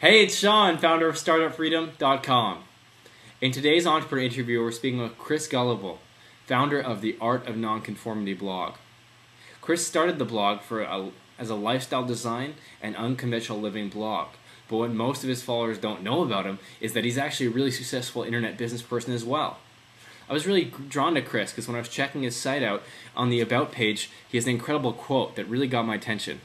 Hey, it's Sean, founder of StartupFreedom.com. In today's entrepreneur interview, we're speaking with Chris Guillebeau, founder of the Art of Nonconformity blog. Chris started the blog as a lifestyle design and unconventional living blog. But what most of his followers don't know about him is that he's actually a really successful internet business person as well. I was really drawn to Chris because when I was checking his site out, on the About page, he has an incredible quote that really got my attention.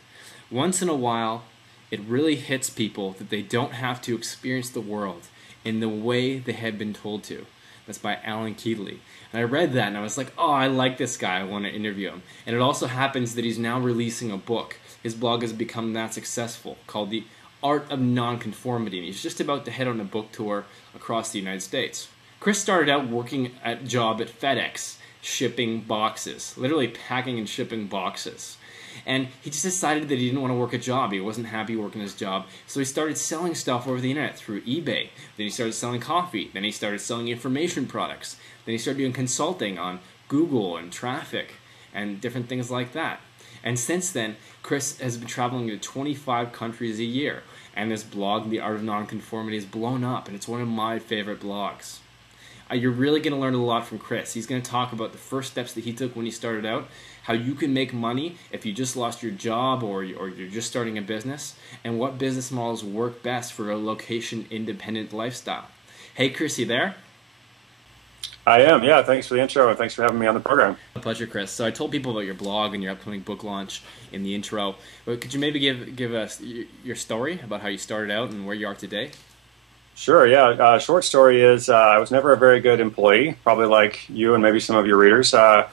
Once in a while, it really hits people that they don't have to experience the world in the way they had been told to. That's by Alan Keatley. And I read that and I was like, oh, I like this guy. I want to interview him. And it also happens that he's now releasing a book. His blog has become that successful, called The Art of Nonconformity. And he's just about to head on a book tour across the United States. Chris started out working at a job at FedEx, shipping boxes, literally packing and shipping boxes. And he just decided that he didn't want to work a job. He wasn't happy working his job. So he started selling stuff over the internet through eBay. Then he started selling coffee. Then he started selling information products. Then he started doing consulting on Google and traffic and different things like that. And since then, Chris has been traveling to 25 countries a year. And this blog, The Art of Nonconformity, has blown up. And it's one of my favorite blogs. You're really going to learn a lot from Chris. He's going to talk about the first steps that he took when he started out, how you can make money if you just lost your job or you're just starting a business, and what business models work best for a location-independent lifestyle. Hey, Chris, you there? I am, yeah. Thanks for the intro, and thanks for having me on the program. A pleasure, Chris. So I told people about your blog and your upcoming book launch in the intro. But could you maybe give us your story about how you started out and where you are today? Sure, yeah. Short story is I was never a very good employee, probably like you and maybe some of your readers. My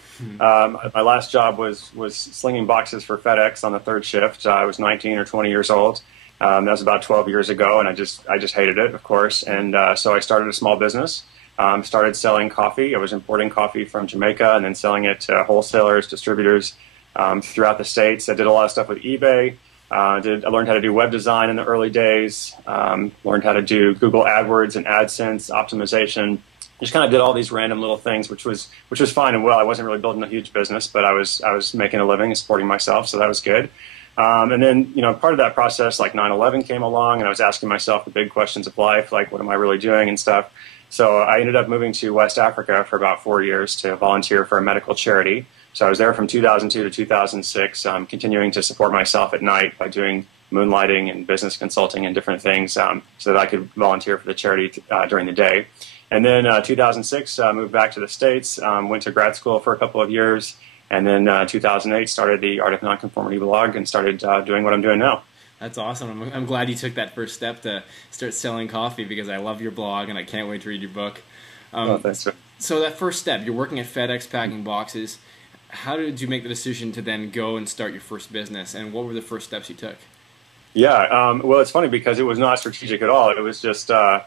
last job was slinging boxes for FedEx on the third shift. I was 19 or 20 years old. That was about 12 years ago, and I just hated it, of course. And so I started a small business, started selling coffee. I was importing coffee from Jamaica and then selling it to wholesalers, distributors throughout the States. I did a lot of stuff with eBay. I learned how to do web design in the early days, learned how to do Google AdWords and AdSense optimization. Just kind of did all these random little things, which was fine and well. I wasn't really building a huge business, but I was making a living and supporting myself, so that was good. And then, part of that process, like 9/11 came along, and I was asking myself the big questions of life, like what am I really doing and stuff. So I ended up moving to West Africa for about 4 years to volunteer for a medical charity. So I was there from 2002 to 2006, continuing to support myself at night by doing moonlighting and business consulting and different things so that I could volunteer for the charity during the day. And then 2006, moved back to the States, went to grad school for a couple of years, and then 2008 started the Art of Nonconformity blog and started doing what I'm doing now. That's awesome. I'm glad you took that first step to start selling coffee because I love your blog and I can't wait to read your book. Thanks. So that first step, you're working at FedEx packing boxes. How did you make the decision to then go and start your first business, and what were the first steps you took? Yeah, well, it's funny because it was not strategic at all. It was just, I'm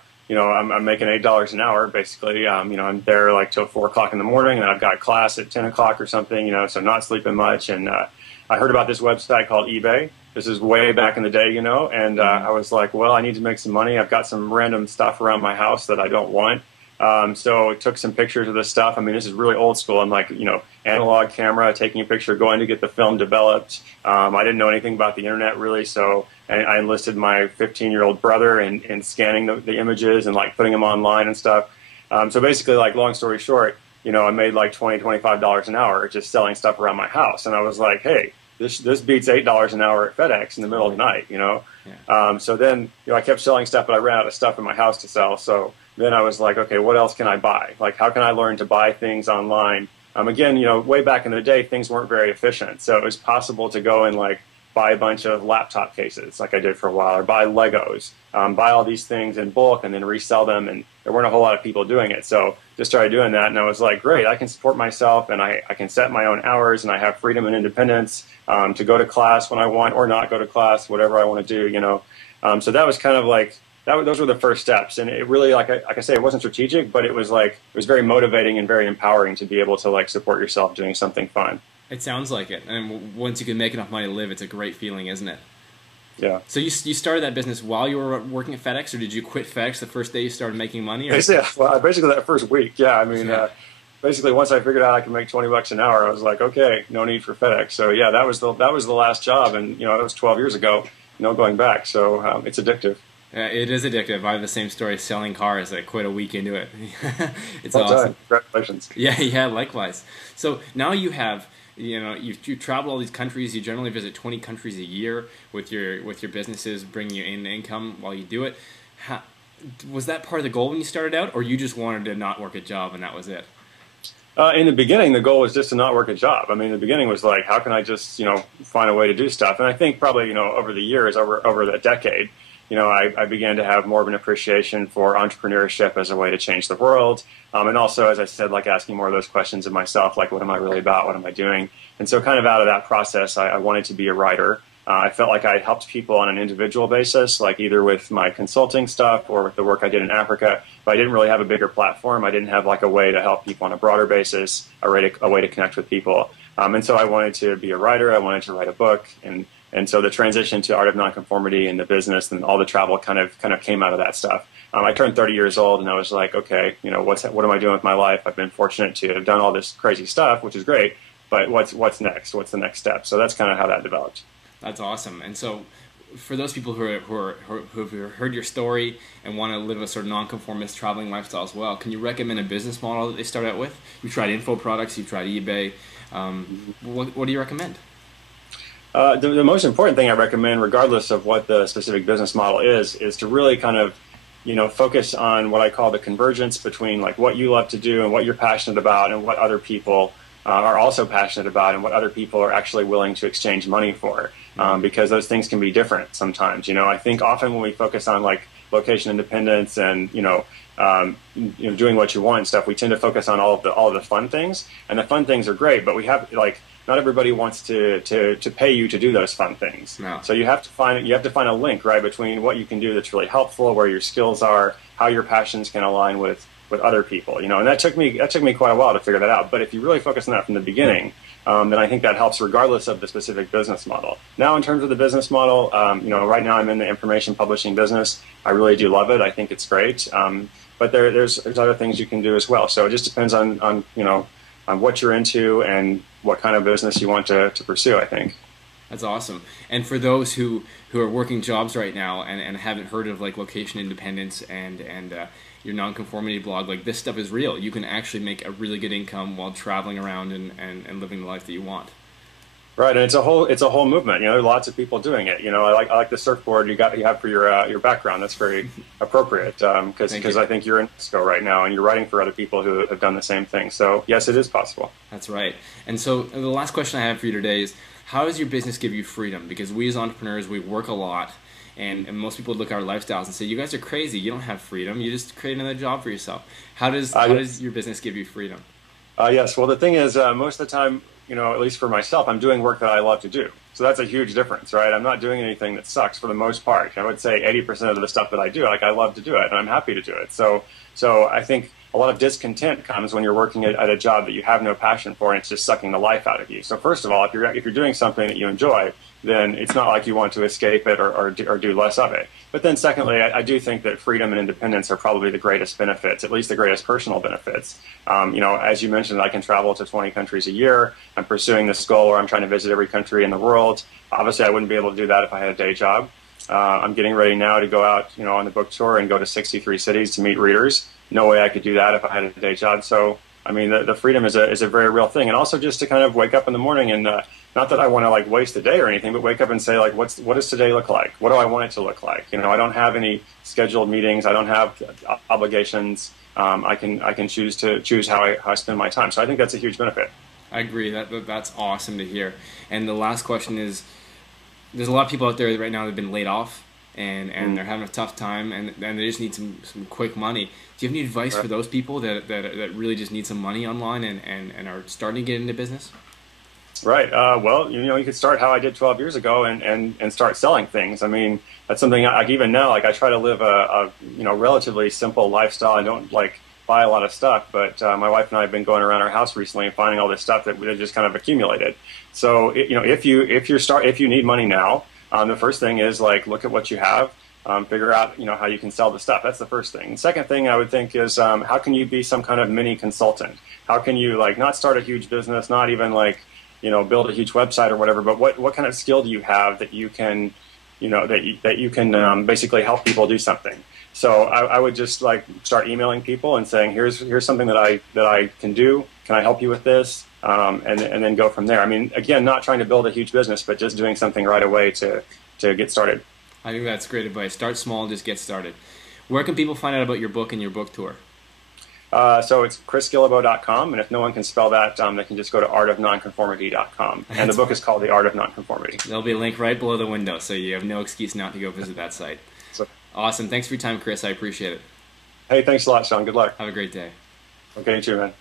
making $8 an hour, basically. I'm there like till 4 o'clock in the morning, and I've got class at 10 o'clock or something, so not sleeping much. And I heard about this website called eBay. This is way back in the day, and I was like, well, I need to make some money. I've got some random stuff around my house that I don't want. So I took some pictures of this stuff. I mean, this is really old school. I'm like, analog camera, taking a picture, going to get the film developed. I didn't know anything about the internet really, so I enlisted my 15-year-old brother in scanning the images and like putting them online and stuff. So basically, like long story short, I made like $20, $25 an hour just selling stuff around my house, and I was like, hey, this beats $8 an hour at FedEx in the middle of the night, Yeah. So then, I kept selling stuff, but I ran out of stuff in my house to sell. So then I was like, okay, what else can I buy? Like, how can I learn to buy things online? Again, way back in the day, things weren't very efficient. So it was possible to go and like buy a bunch of laptop cases like I did for a while, or buy Legos, buy all these things in bulk and then resell them. And there weren't a whole lot of people doing it. So just started doing that. And I was like, great, I can support myself and I can set my own hours and I have freedom and independence to go to class when I want or not go to class, whatever I want to do, So that was kind of like, those were the first steps, and it really, like I say, it wasn't strategic, but it was very motivating and very empowering to be able to like support yourself doing something fun. It sounds like it, and once you can make enough money to live, it's a great feeling, isn't it? Yeah. So you started that business while you were working at FedEx, or did you quit FedEx the first day you started making money? Or? Yeah, well, basically that first week. Yeah, I mean, basically once I figured out I could make $20 an hour, I was like, okay, no need for FedEx. So yeah, that was the last job, and it was 12 years ago. Going back, so it's addictive. It is addictive. I have the same story selling cars. I quit a week into it. It's Well awesome. done. Congratulations. Yeah, yeah, likewise. So now you have, you travel all these countries. You generally visit 20 countries a year with your businesses, bringing you in income while you do it. Was that part of the goal when you started out, or you just wanted to not work a job and that was it? In the beginning, the goal was just to not work a job. I mean, the beginning was like, how can I just, find a way to do stuff? And I think probably, over the years, over the decade, I began to have more of an appreciation for entrepreneurship as a way to change the world. And also, as I said, like asking more of those questions of myself, like, what am I really about? What am I doing? And so kind of out of that process, I wanted to be a writer. I felt like I helped people on an individual basis, like either with my consulting stuff or with the work I did in Africa. But I didn't really have a bigger platform. I didn't have like a way to help people on a broader basis, a way to connect with people. And so I wanted to be a writer. I wanted to write a book. And so the transition to Art of Nonconformity and the business and all the travel kind of came out of that stuff. I turned 30 years old and I was like, okay, what am I doing with my life? I've been fortunate to have done all this crazy stuff, which is great. But what's next? What's the next step? So that's kind of how that developed. That's awesome. And so for those people who've heard your story and want to live a sort of nonconformist traveling lifestyle as well, can you recommend a business model that they start out with? You've tried info products, you've tried eBay. What do you recommend? The most important thing I recommend, regardless of what the specific business model is to really kind of, focus on what I call the convergence between like what you love to do and what you're passionate about and what other people are also passionate about and what other people are actually willing to exchange money for, because those things can be different sometimes. I think often when we focus on like location independence and doing what you want and stuff, we tend to focus on all of the fun things, and the fun things are great, but we have like not everybody wants to pay you to do those fun things. No. So you have to find a link right between what you can do that's really helpful, where your skills are, how your passions can align with other people, and that took me quite a while to figure that out. But if you really focus on that from the beginning, then I think that helps regardless of the specific business model. Now, in terms of the business model, right now I'm in the information publishing business. I really do love it. I think it's great. But there's other things you can do as well. So it just depends on what you're into and what kind of business you want to pursue, I think. That's awesome. And for those who are working jobs right now and haven't heard of like location independence and your nonconformity blog, like this stuff is real. You can actually make a really good income while traveling around and living the life that you want. Right, and it's a whole movement. There are lots of people doing it. I like the surfboard you have for your background. That's very appropriate because I think you're in Mexico right now and you're writing for other people who have done the same thing. So yes, it is possible. That's right. And so the last question I have for you today is, how does your business give you freedom? Because we as entrepreneurs, we work a lot, and most people look at our lifestyles and say, you guys are crazy. You don't have freedom. You just create another job for yourself. How does your business give you freedom? Yes. Well, the thing is, most of the time, at least for myself, I'm doing work that I love to do. So that's a huge difference, right? I'm not doing anything that sucks for the most part. I would say 80% of the stuff that I do, like I love to do it and I'm happy to do it. So I think a lot of discontent comes when you're working at a job that you have no passion for and it's just sucking the life out of you. So first of all, if you're doing something that you enjoy, then it's not like you want to escape it or do less of it. But then secondly, I do think that freedom and independence are probably the greatest benefits, at least the greatest personal benefits. As you mentioned, I can travel to 20 countries a year. I'm pursuing this goal where I'm trying to visit every country in the world. Obviously, I wouldn't be able to do that if I had a day job. I'm getting ready now to go out, on the book tour and go to 63 cities to meet readers. No way I could do that if I had a day job. So, I mean, the freedom is a very real thing. And also just to kind of wake up in the morning and not that I want to like waste a day or anything, but wake up and say like, what does today look like? What do I want it to look like? I don't have any scheduled meetings. I don't have obligations. I can choose how I spend my time. So I think that's a huge benefit. I agree. That's awesome to hear. And the last question is, there's a lot of people out there right now that have been laid off and they're having a tough time and they just need some quick money. Do you have any advice for those people that really just need some money online and are starting to get into business? Right. Well, you could start how I did 12 years ago and start selling things. I mean, that's something like even now, like I try to live a relatively simple lifestyle. I don't like buy a lot of stuff, but my wife and I have been going around our house recently and finding all this stuff that we just kind of accumulated. So, if you need money now, the first thing is like look at what you have, figure out how you can sell the stuff. That's the first thing. The second thing I would think is how can you be some kind of mini consultant? How can you like not start a huge business, not even like build a huge website or whatever, but what kind of skill do you have that you can that you can basically help people do something. So I would just like start emailing people and saying, here's something that I can do. Can I help you with this? And then go from there. I mean, again, not trying to build a huge business, but just doing something right away to get started. I think that's great advice. Start small, just get started. Where can people find out about your book and your book tour? So it's chrisguillebeau.com, and if no one can spell that, they can just go to artofnonconformity.com. And the book is called The Art of Nonconformity. There'll be a link right below the window, so you have no excuse not to go visit that site. Awesome. Thanks for your time, Chris. I appreciate it. Hey, thanks a lot, Sean. Good luck. Have a great day. Okay, you too, man.